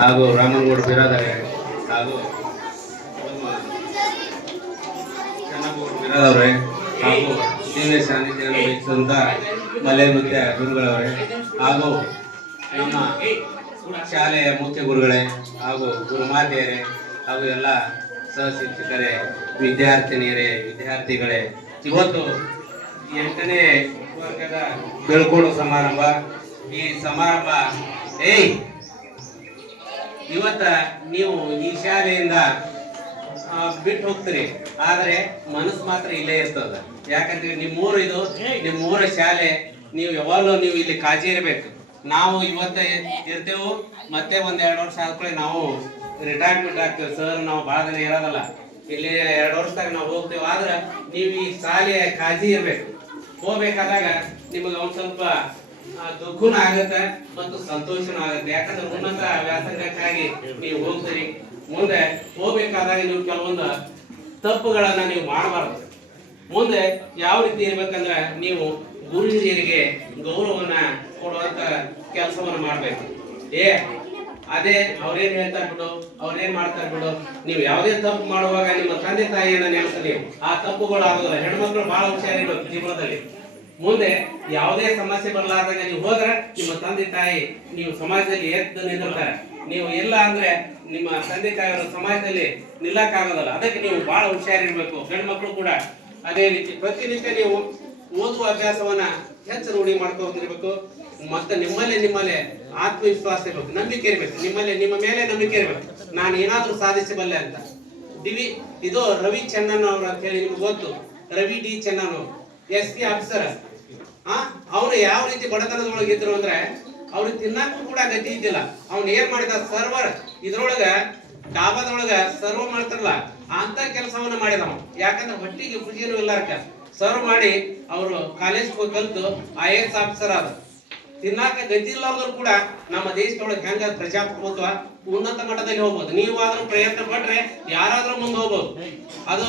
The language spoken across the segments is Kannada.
ಹಾಗೂ ರಾಮನಗೌಡ ಬಿರಾದವರೇ ಹಾಗೂ ಚನ್ನಗೌಡ ಬಿರಾದವರೇ ಹಾಗೂ ದಿವ್ಯ ಸಾನ್ನಿಧ್ಯವನ್ನು ವಹಿಸಿದಂಥ ಮಲೆ ನೃತ್ಯ ಗುರುಗಳವರೇ ಹಾಗೂ ನಮ್ಮ ಶಾಲೆಯ ಮುಖ್ಯ ಗುರುಗಳೇ ಹಾಗೂ ಗುರುಮಾತೆಯರೇ ಹಾಗೂ ಎಲ್ಲ ಸಹಶಿಕ್ಷಕರೇ, ವಿದ್ಯಾರ್ಥಿನಿಯರೇ, ವಿದ್ಯಾರ್ಥಿಗಳೇ, ಇವತ್ತು 8ನೇ ವರ್ಗದ ಬೀಳ್ಕೊಡುವ ಸಮಾರಂಭ. ಈ ಸಮಾರಂಭ ಇವತ್ತ ನೀವು ಈ ಶಾಲೆಯಿಂದ ಬಿಟ್ಟು ಹೋಗ್ತೀರಿ, ಆದರೆ ಮನಸ್ಸು ಮಾತ್ರ ಇಲ್ಲೇ ಇರ್ತದ. ಯಾಕಂದ್ರೆ ನಿಮ್ಮೂರ ಶಾಲೆ, ನೀವು ಯಾವಾಗಲೂ ನೀವು ಇಲ್ಲಿ ಕಾಳಜಿ ಇರಬೇಕು. ನಾವು ಇವತ್ತ ಇರ್ತೇವೆ, ಮತ್ತೆ 1-2 ವರ್ಷ ಆದ್ಮೇಲೆ ನಾವು ರಿಟೈರ್ಮೆಂಟ್ ಆಗ್ತೇವೆ ಸರ್. ನಾವು ಭಾಳ ದಿನ ಇರೋದಲ್ಲ, ಇಲ್ಲಿ 2 ವರ್ಷದಾಗ ನಾವು ಹೋಗ್ತೇವೆ. ಆದ್ರೆ ನೀವು ಈ ಶಾಲೆಯ ಕಾಳಜಿ ಇರ್ಬೇಕು. ಹೋಗ್ಬೇಕಾದಾಗ ನಿಮಗೆ ಒಂದ್ ಸ್ವಲ್ಪ ದುಃಖನೂ ಆಗತ್ತೆ ಮತ್ತು ಸಂತೋಷನೂ ಆಗತ್ತೆ. ಯಾಕಂದ್ರೆ ಉನ್ನತ ವ್ಯಾಸಂಗಕ್ಕಾಗಿ ನೀವು ಹೋಗ್ತೀರಿ. ಮುಂದೆ ಹೋಗ್ಬೇಕಾದಾಗ ನೀವು ಕೆಲವೊಂದು ತಪ್ಪುಗಳನ್ನ ನೀವು ಮಾಡಬಾರ್ದು. ಮುಂದೆ ಯಾವ ರೀತಿ ಇರ್ಬೇಕಂದ್ರೆ ನೀವು ಗುರು ಹಿರಿಯರಿಗೆ ಗೌರವವನ್ನ ಕೊಡುವಂತ ಕೆಲಸವನ್ನ ಮಾಡ್ಬೇಕು. ಅದೇ ಅವ್ರೇನ್ ಹೇಳ್ತಾರ ಬಿಡು, ಅವ್ರೇನ್ ಮಾಡ್ತಾರ ಬಿಡು, ನೀವು ಯಾವುದೇ ತಪ್ಪು ಮಾಡುವಾಗ ನಿಮ್ಮ ತಂದೆ ತಾಯಿಯನ್ನ ನೆನೆಸಲಿ. ಆ ತಪ್ಪುಗಳು ಆಗೋದಿಲ್ಲ. ಹೆಣ್ಮಕ್ಳು ಬಹಳ ಹುಷಾರಿರ್ಬೇಕು ಜೀವನದಲ್ಲಿ. ಮುಂದೆ ಯಾವುದೇ ಸಮಸ್ಯೆ ಬರಲಾರ್ದಾಗ ನೀವು ಹೋದ್ರೆ ನಿಮ್ಮ ತಂದೆ ತಾಯಿ ನೀವು ಸಮಾಜದಲ್ಲಿ ಎದ್ದು ನಿಂತಿರ್ತಾರೆ. ನೀವು ಇಲ್ಲ ಅಂದ್ರೆ ನಿಮ್ಮ ತಂದೆ ತಾಯಿಯವರು ಸಮಾಜದಲ್ಲಿ ನಿಲ್ಲಕ್ಕಾಗೋದಲ್ಲ. ಅದಕ್ಕೆ ನೀವು ಬಹಳ ಹುಷಾರಿರ್ಬೇಕು. ಹೆಣ್ಮಕ್ಳು ಕೂಡ ಅದೇ ರೀತಿ ಪ್ರತಿನಿತ್ಯ ನೀವು ಓದುವ ಅಭ್ಯಾಸವನ್ನ ಹೆಚ್ಚು ರೂಢಿ ಮಾಡ್ಕೊಂಡಿರ್ಬೇಕು. ಮತ್ತೆ ನಿಮ್ಮಲ್ಲಿ ಆತ್ಮವಿಶ್ವಾಸ ಇರ್ಬೇಕು, ನಂಬಿಕೆ ಇರ್ಬೇಕು. ನಿಮ್ಮ ಮೇಲೆ ನಂಬಿಕೆ ಇರ್ಬೇಕು. ನಾನು ಏನಾದ್ರೂ ಸಾಧಿಸಬಲ್ಲೆ ಅಂತ. ಇದು ರವಿ ಚೆನ್ನನ್ ಅವ್ರು ಅಂತ ಹೇಳಿ ನಿಮ್ಗೆ ಗೊತ್ತು. Ravi D Channan SP officer. ಅವನು ಯಾವ ರೀತಿ ಬಡತನದೊಳಗೆ ಇದ್ರು ಅಂದ್ರೆ ಅವ್ರಿಗೆ ತಿನ್ನಕ್ಕೂ ಕೂಡ ಗತಿ ಇದ್ದಿಲ್ಲ. ಅವ್ನು ಏನ್ ಮಾಡಿದ, ಸರ್ವರ್ ಇದ್ರೊಳಗ ಡಾಬಾದೊಳಗ ಸರ್ವ್ ಮಾಡ್ತಾರಲ್ಲ ಅಂತ ಕೆಲಸವನ್ನ ಮಾಡಿದವ. ಯಾಕಂದ್ರೆ ಹೊಟ್ಟಿಗೆ ಖುಷಿನೂ ಇಲ್ಲಾರ್ಕ ಸರ್ವ್ ಮಾಡಿ ಅವರು ಕಾಲೇಜ್ ಹೋಗಿ ಕಲ್ತು IAS ಆಫೀಸರ್ ಆದ. ತಿನ್ನಾಕ ಗತಿ ಇಲ್ಲವ್ರು ಕೂಡ ನಮ್ಮ ದೇಶದೊಳಗೆ ಹೆಂಗ ಪ್ರಜಾಪ್ರಭುತ್ವ ಉನ್ನತ ಮಟ್ಟದಲ್ಲಿ ಹೋಗ್ಬೋದು. ನೀವು ಆದ್ರೂ ಪ್ರಯತ್ನ ಪಟ್ರೆ ಯಾರಾದ್ರೂ ಮುಂದೆ ಹೋಗ್ಬೋದು. ಅದು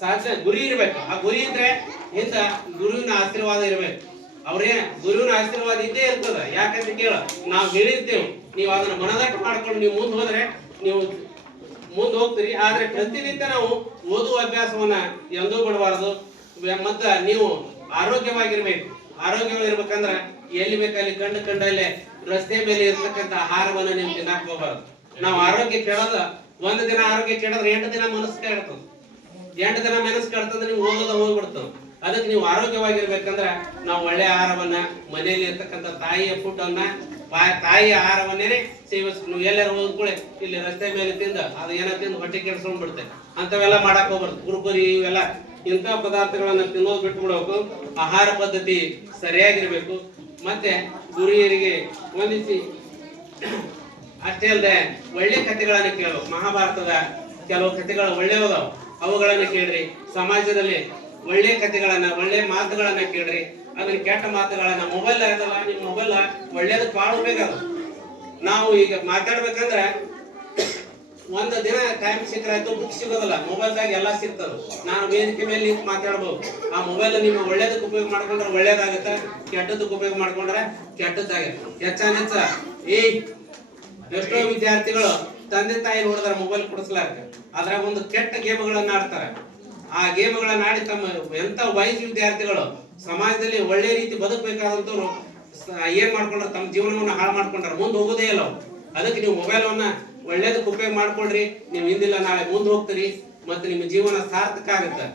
ಸಾಧ್ಯ. ಗುರಿ ಇರ್ಬೇಕು. ಆ ಗುರಿ ಇದ್ರೆ ಇಂತ ಗುರುವಿನ ಆಶೀರ್ವಾದ ಇರ್ಬೇಕು. ಗುರುವಿನ ಆಶೀರ್ವಾದ ಇದ್ದೇ ಇರ್ತದ. ಯಾಕಂತ ಕೇಳ, ನಾವು ಹೇಳಿರ್ತೇವೆ, ನೀವು ಅದನ್ನ ಮನದಟ್ಟು ಮಾಡ್ಕೊಂಡು ನೀವು ಮುಂದೆ ಹೋದ್ರೆ ನೀವು ಮುಂದೆ ಹೋಗ್ತೀರಿ. ಆದ್ರೆ ಪ್ರತಿನಿತ್ಯ ನಾವು ಓದುವ ಅಭ್ಯಾಸವನ್ನ ಎಂದೂ ಬಿಡಬಾರದು. ಮತ್ತ ನೀವು ಆರೋಗ್ಯವಾಗಿರ್ಬೇಕು. ಆರೋಗ್ಯವಾಗಿರ್ಬೇಕಂದ್ರ ಎಲ್ಲಿ ಬೇಕಲ್ಲಿ ಕಂಡಲ್ಲೇ ರಸ್ತೆ ಮೇಲೆ ಇರ್ತಕ್ಕಂಥ ಆಹಾರವನ್ನ ನೀವು ತಿನ್ನಕ್ ಹೋಗ್ಬಾರ್ದು. ನಾವು ಆರೋಗ್ಯ ಕೇಳೋದ, 1 ದಿನ ಆರೋಗ್ಯ ಕೇಳಿದ್ರೆ 8 ದಿನ ಮನಸ್ಸು ಕೇಳ್ತದ. 8 ದಿನ ಮನಸ್ಸು ಕೇಳ್ತಂದ್ರೆ ನೀವು ಓದೋದ ಹೋಗ್ಬಿಡ್ತದ. ಅದಕ್ಕೆ ನೀವು ಆರೋಗ್ಯವಾಗಿರ್ಬೇಕಂದ್ರ ನಾವು ಒಳ್ಳೆ ಆಹಾರವನ್ನ, ಮನೆಯಲ್ಲಿ ಇರ್ತಕ್ಕಂಥ ತಾಯಿಯ ಫುಡ್ ಅನ್ನ, ತಾಯಿಯ ಆಹಾರವನ್ನೇ ಸೇವಿಸ್ಬೇಕು. ನೀವು ಎಲ್ಲರೂ ಹೋದ್ಕೊಳ್ಳಿ ಇಲ್ಲಿ ರಸ್ತೆ ಮೇಲೆ ತಿಂದ ಅದು ಏನೋ ತಿಂದು ಹೊಟ್ಟೆ ಕೆಡ್ಸ್ಕೊಂಡ್ ಬಿಡುತ್ತೆ. ಅಂತವೆಲ್ಲ ಮಾಡಕ್ ಹೋಗ್ಬಾರ್ದು. ಕುರುಕುರಿ ಇವೆಲ್ಲ ಇಂಥ ಪದಾರ್ಥಗಳನ್ನ ತಿನ್ನೋದು ಬಿಟ್ಟು ಬಿಡಬೇಕು. ಆಹಾರ ಪದ್ಧತಿ ಸರಿಯಾಗಿರ್ಬೇಕು. ಮತ್ತೆ ಗುರಿಯರಿಗೆ ವಂದಿಸಿ ಅಷ್ಟೇ ಅಲ್ಲದೆ ಒಳ್ಳೆ ಕಥೆಗಳನ್ನ ಕೇಳಬೇಕು. ಮಹಾಭಾರತದ ಕೆಲವು ಕಥೆಗಳು ಒಳ್ಳೆಯದಾವ, ಅವುಗಳನ್ನ ಕೇಳ್ರಿ. ಸಮಾಜದಲ್ಲಿ ಒಳ್ಳೆ ಕಥೆಗಳನ್ನ, ಒಳ್ಳೆ ಮಾತುಗಳನ್ನ ಕೇಳ್ರಿ. ಅದನ್ನ ಕೆಟ್ಟ ಮಾತುಗಳನ್ನ ಮೊಬೈಲ್ ಅದಲ್ಲ, ನಿಮ್ ಮೊಬೈಲ್ ಒಳ್ಳೇದಕ್ಕೆ ಬಾಳ್ಬೇಕದು. ನಾವು ಈಗ ಮಾತಾಡ್ಬೇಕಂದ್ರೆ 1 ದಿನ ಟೈಮ್ ಸಿಕ್ಕರಾಯ್ತು, ಬುಕ್ ಸಿಗೋದಿಲ್ಲ. ಮೊಬೈಲ್ದಾಗ ಎಲ್ಲ ಸಿಗ್ತದ. ನಾನು ವೇದಿಕೆ ಮೇಲೆ ನಿಂತು ಮಾತಾಡ್ಬೋದು. ಆ ಮೊಬೈಲ್ ನಿಮ್ಮ ಒಳ್ಳೇದಕ್ಕೆ ಉಪಯೋಗ ಮಾಡ್ಕೊಂಡ್ರೆ ಒಳ್ಳೇದಾಗತ್ತೆ, ಕೆಟ್ಟದಕ್ಕೆ ಉಪಯೋಗ ಮಾಡ್ಕೊಂಡ್ರೆ ಕೆಟ್ಟದ್ದಾಗತ್ತೆ. ಹೆಚ್ಚ ಎಷ್ಟೋ ವಿದ್ಯಾರ್ಥಿಗಳು ತಂದೆ ತಾಯಿ ನೋಡಿದ್ರೆ ಮೊಬೈಲ್ ಕೊಡಿಸ್ಲಾರ್ಕ ಅದ್ರಾಗ ಒಂದು ಕೆಟ್ಟ ಗೇಮ್ಗಳನ್ನ ಆಡ್ತಾರೆ. ಆ ಗೇಮ್ಗಳನ್ನ ಆಡಿ ತಮ್ಮ ಎಂತ ವಯಸ್ಸು ವಿದ್ಯಾರ್ಥಿಗಳು ಸಮಾಜದಲ್ಲಿ ಒಳ್ಳೆ ರೀತಿ ಬದುಕಬೇಕಾದಂತವ್ರು ಏನ್ ಮಾಡ್ಕೊಂಡ್ರೆ ತಮ್ಮ ಜೀವನವನ್ನ ಹಾಳು ಮಾಡ್ಕೊಂಡ್ರೆ ಮುಂದೆ ಹೋಗೋದೇ ಇಲ್ಲ. ಅದಕ್ಕೆ ನೀವು ಮೊಬೈಲನ್ನ ಒಳ್ಳೇದಕ್ಕೆ ಉಪಯೋಗ ಮಾಡ್ಕೊಳ್ರಿ. ನೀವು ಇಂದಿಲ್ಲ ನಾಳೆ ಮುಂದೆ ಹೋಗ್ತೀರಿ, ಮತ್ತೆ ನಿಮ್ಮ ಜೀವನ ಸಾರ್ಥಕ ಆಗುತ್ತೆ.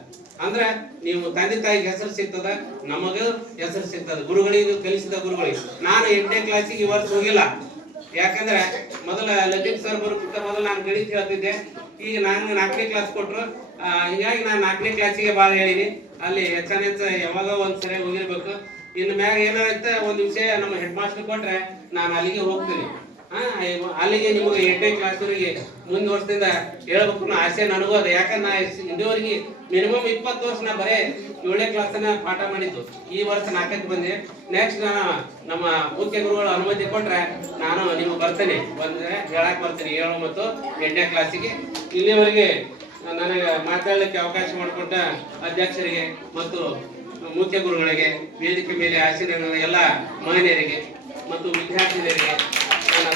ಅಂದ್ರೆ ನೀವು ತಂದೆ ತಾಯಿಗೆ ಹೆಸರು ಸಿಗ್ತದ, ನಮಗ ಹೆಸರು ಸಿಗ್ತದ. ಗುರುಗಳಿಗೆ ಕಲಿಸಿದ ಗುರುಗಳಿಗೆ. ನಾನು 8ನೇ ಕ್ಲಾಸಿಗೆ ಈ ವರ್ಷ ಹೋಗಿಲ್ಲ. ಯಾಕಂದ್ರೆ ಮೊದಲ ಲತೀಫ್ ಸರ್ ಬರೋಕ್ಕಿಂತ ಮೊದಲು ನಾನು ಗಣಿತ ಹೇಳ್ತಿದ್ದೆ. ಈಗ ನಾನು 4ನೇ ಕ್ಲಾಸ್ ಕೊಟ್ರು. ಹೀಗಾಗಿ ನಾನು 4ನೇ ಕ್ಲಾಸಿಗೆ ಭಾಳ ಹೇಳಿನಿ. ಅಲ್ಲಿ ಹೆಚ್ಚ ಯಾವಾಗ ಒಂದ್ಸರಿ ಹೋಗಿರ್ಬೇಕು. ಇನ್ನು ಮ್ಯಾಗ ಏನಾಗುತ್ತೆ ಒಂದು ವಿಷಯ ನಮ್ಮ ಹೆಡ್ ಮಾಸ್ಟರ್ ಕೊಟ್ರೆ ನಾನು ಅಲ್ಲಿಗೆ ಹೋಗ್ತೀನಿ. ಅಲ್ಲಿಗೆ ನಿಮಗೆ 8ನೇ ಕ್ಲಾಸ್ವರೆಗೆ ಮುಂದುವರ್ಸದಿಂದ ಹೇಳ್ಬೇಕು ಅನ್ನೋ ಆಸೆ ನನಗೂ ಅದ. ಯಾಕಂದ್ರೆ ನಾ ಇಲ್ಲಿವರೆಗೆ ಮಿನಿಮಮ್ 20 ವರ್ಷ ನಾ ಬರೇ 7ನೇ ಕ್ಲಾಸನ್ನ ಪಾಠ ಮಾಡಿದ್ದು. ಈ ವರ್ಷ 4ಕ್ಕೆ ಬಂದೆ. ನೆಕ್ಸ್ಟ್ ನಾನು ನಮ್ಮ ಮುಖ್ಯ ಗುರುಗಳು ಅನುಮತಿ ಕೊಟ್ರೆ ನಾನು ನಿಮಗೆ ಬರ್ತೇನೆ, ಬಂದ್ರೆ ಹೇಳಕ್ ಬರ್ತೀನಿ 7 ಮತ್ತು 8ನೇ ಕ್ಲಾಸಿಗೆ. ಇಲ್ಲಿವರೆಗೆ ನನಗೆ ಮಾತಾಡಲಿಕ್ಕೆ ಅವಕಾಶ ಮಾಡಿಕೊಟ್ಟ ಅಧ್ಯಕ್ಷರಿಗೆ ಮತ್ತು ಮುಖ್ಯ ಗುರುಗಳಿಗೆ, ವೇದಿಕೆ ಮೇಲೆ ಆಸೀನರಾದ ಎಲ್ಲ ಮಹಿಳೆಯರಿಗೆ ಮತ್ತು ವಿದ್ಯಾರ್ಥಿನಿಯರಿಗೆ ನನ್ನ